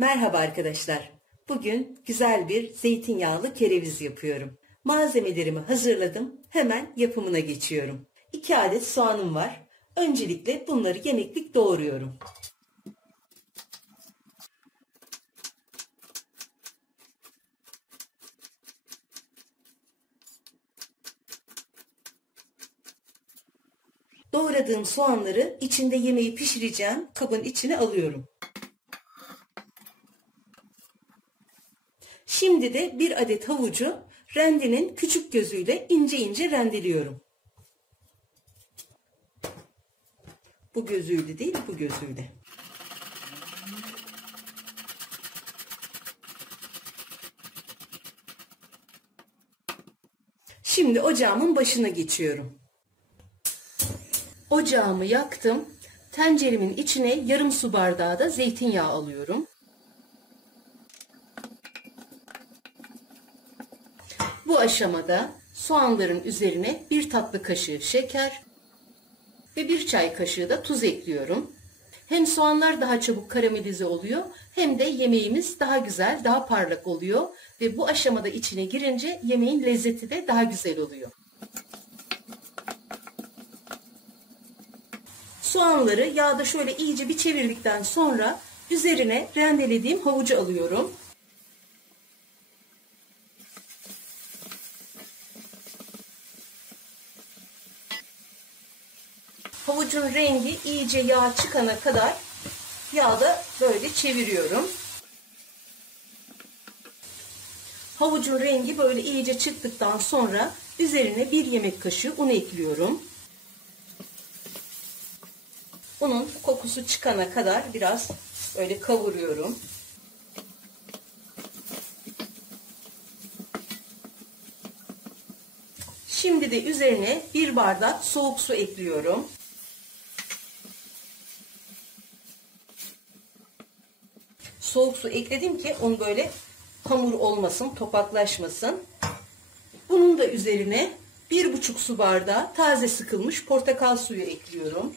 Merhaba arkadaşlar. Bugün güzel bir zeytinyağlı kereviz yapıyorum. Malzemelerimi hazırladım. Hemen yapımına geçiyorum. 2 adet soğanım var. Öncelikle bunları yemeklik doğruyorum. Doğradığım soğanları içinde yemeği pişireceğim kabın içine alıyorum. Şimdi de 1 adet havucu rendenin küçük gözüyle ince ince rendeliyorum. Bu gözüyle değil, bu gözüyle. Şimdi ocağımın başına geçiyorum. Ocağımı yaktım. Tenceremin içine yarım su bardağı da zeytinyağı alıyorum. Bu aşamada soğanların üzerine 1 tatlı kaşığı şeker ve 1 çay kaşığı da tuz ekliyorum. Hem soğanlar daha çabuk karamelize oluyor hem de yemeğimiz daha güzel, daha parlak oluyor ve bu aşamada içine girince yemeğin lezzeti de daha güzel oluyor. Soğanları yağda şöyle iyice bir çevirdikten sonra üzerine rendelediğim havucu alıyorum. Havucun rengi iyice yağ çıkana kadar yağda böyle çeviriyorum. Havucun rengi böyle iyice çıktıktan sonra üzerine 1 yemek kaşığı un ekliyorum. Unun kokusu çıkana kadar biraz böyle kavuruyorum. Şimdi de üzerine 1 bardak soğuk su ekliyorum. Soğuk su ekledim ki un böyle hamur olmasın, topaklaşmasın. Bunun da üzerine 1,5 su bardağı taze sıkılmış portakal suyu ekliyorum.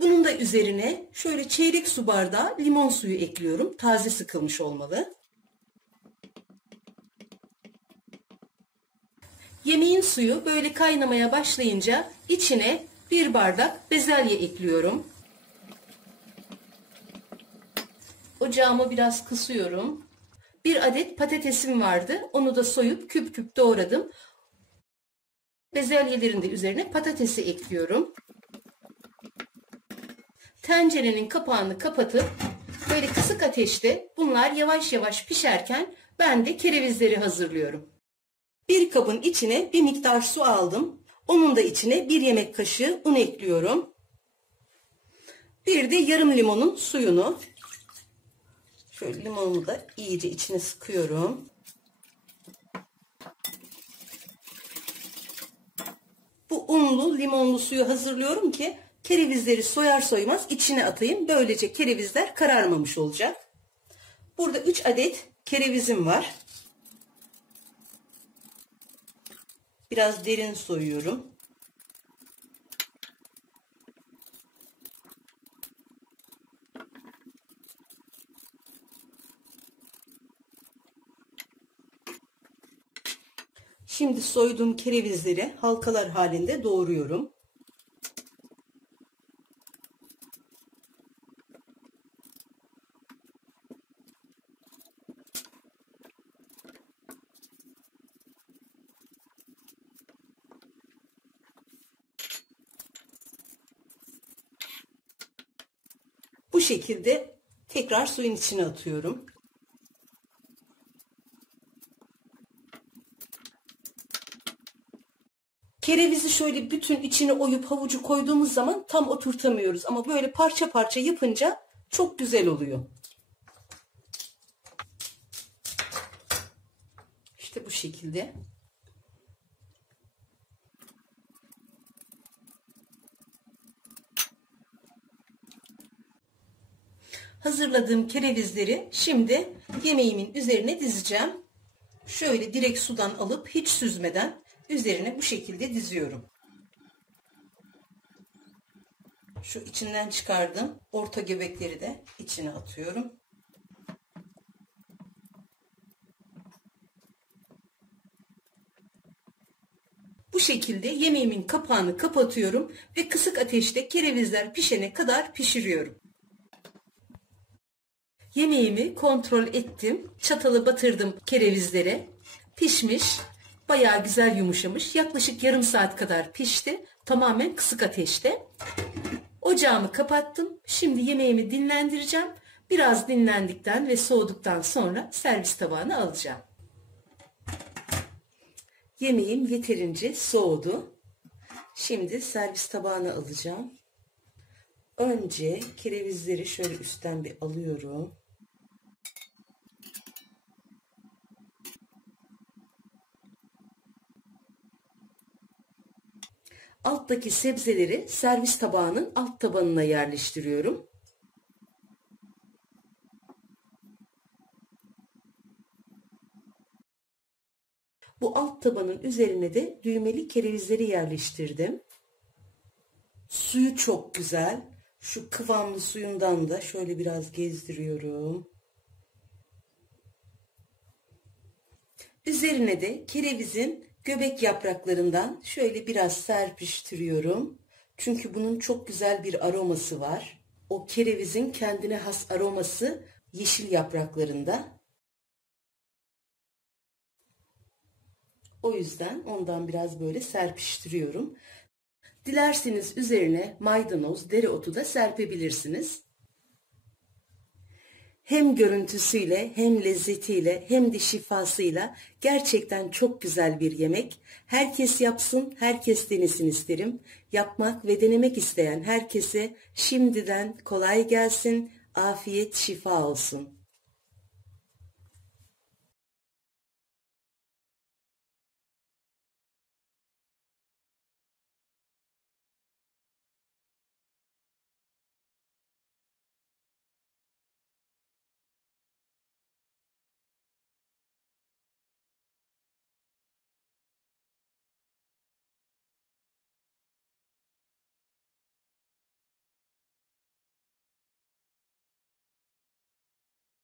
Bunun da üzerine şöyle çeyrek su bardağı limon suyu ekliyorum. Taze sıkılmış olmalı. Yemeğin suyu böyle kaynamaya başlayınca içine 1 bardak bezelye ekliyorum. Ocağımı biraz kısıyorum. 1 adet patatesim vardı. Onu da soyup küp küp doğradım. Bezelyelerin de üzerine patatesi ekliyorum. Tencerenin kapağını kapatıp böyle kısık ateşte bunlar yavaş yavaş pişerken ben de kerevizleri hazırlıyorum. Bir kabın içine bir miktar su aldım. Onun da içine 1 yemek kaşığı un ekliyorum. Bir de yarım limonun suyunu. Şöyle limonumu da iyice içine sıkıyorum. Bu unlu limonlu suyu hazırlıyorum ki kerevizleri soyar soymaz içine atayım. Böylece kerevizler kararmamış olacak. Burada 3 adet kerevizim var. Biraz derin soyuyorum. Şimdi soyduğum kerevizleri halkalar halinde doğruyorum. Bu şekilde tekrar suyun içine atıyorum. Kerevizi şöyle bütün içine oyup havucu koyduğumuz zaman tam oturtamıyoruz. Ama böyle parça parça yapınca çok güzel oluyor. İşte bu şekilde. Hazırladığım kerevizleri şimdi yemeğimin üzerine dizeceğim. Şöyle direkt sudan alıp hiç süzmeden üzerine bu şekilde diziyorum. Şu içinden çıkardığım orta göbekleri de içine atıyorum. Bu şekilde yemeğimin kapağını kapatıyorum ve kısık ateşte kerevizler pişene kadar pişiriyorum. Yemeğimi kontrol ettim. Çatalı batırdım kerevizlere. Pişmiş. Bayağı güzel yumuşamış. Yaklaşık yarım saat kadar pişti. Tamamen kısık ateşte. Ocağımı kapattım. Şimdi yemeğimi dinlendireceğim. Biraz dinlendikten ve soğuduktan sonra servis tabağına alacağım. Yemeğim yeterince soğudu. Şimdi servis tabağına alacağım. Önce kerevizleri şöyle üstten bir alıyorum. Alttaki sebzeleri servis tabağının alt tabanına yerleştiriyorum. Bu alt tabanın üzerine de düğmeli kerevizleri yerleştirdim. Suyu çok güzel. Şu kıvamlı suyundan da şöyle biraz gezdiriyorum. Üzerine de kerevizin göbek yapraklarından şöyle biraz serpiştiriyorum. Çünkü bunun çok güzel bir aroması var. O kerevizin kendine has aroması yeşil yapraklarında. O yüzden ondan biraz böyle serpiştiriyorum. Dilerseniz üzerine maydanoz, dereotu da serpebilirsiniz. Hem görüntüsüyle, hem lezzetiyle, hem de şifasıyla gerçekten çok güzel bir yemek. Herkes yapsın, herkes denesin isterim. Yapmak ve denemek isteyen herkese şimdiden kolay gelsin, afiyet, şifa olsun.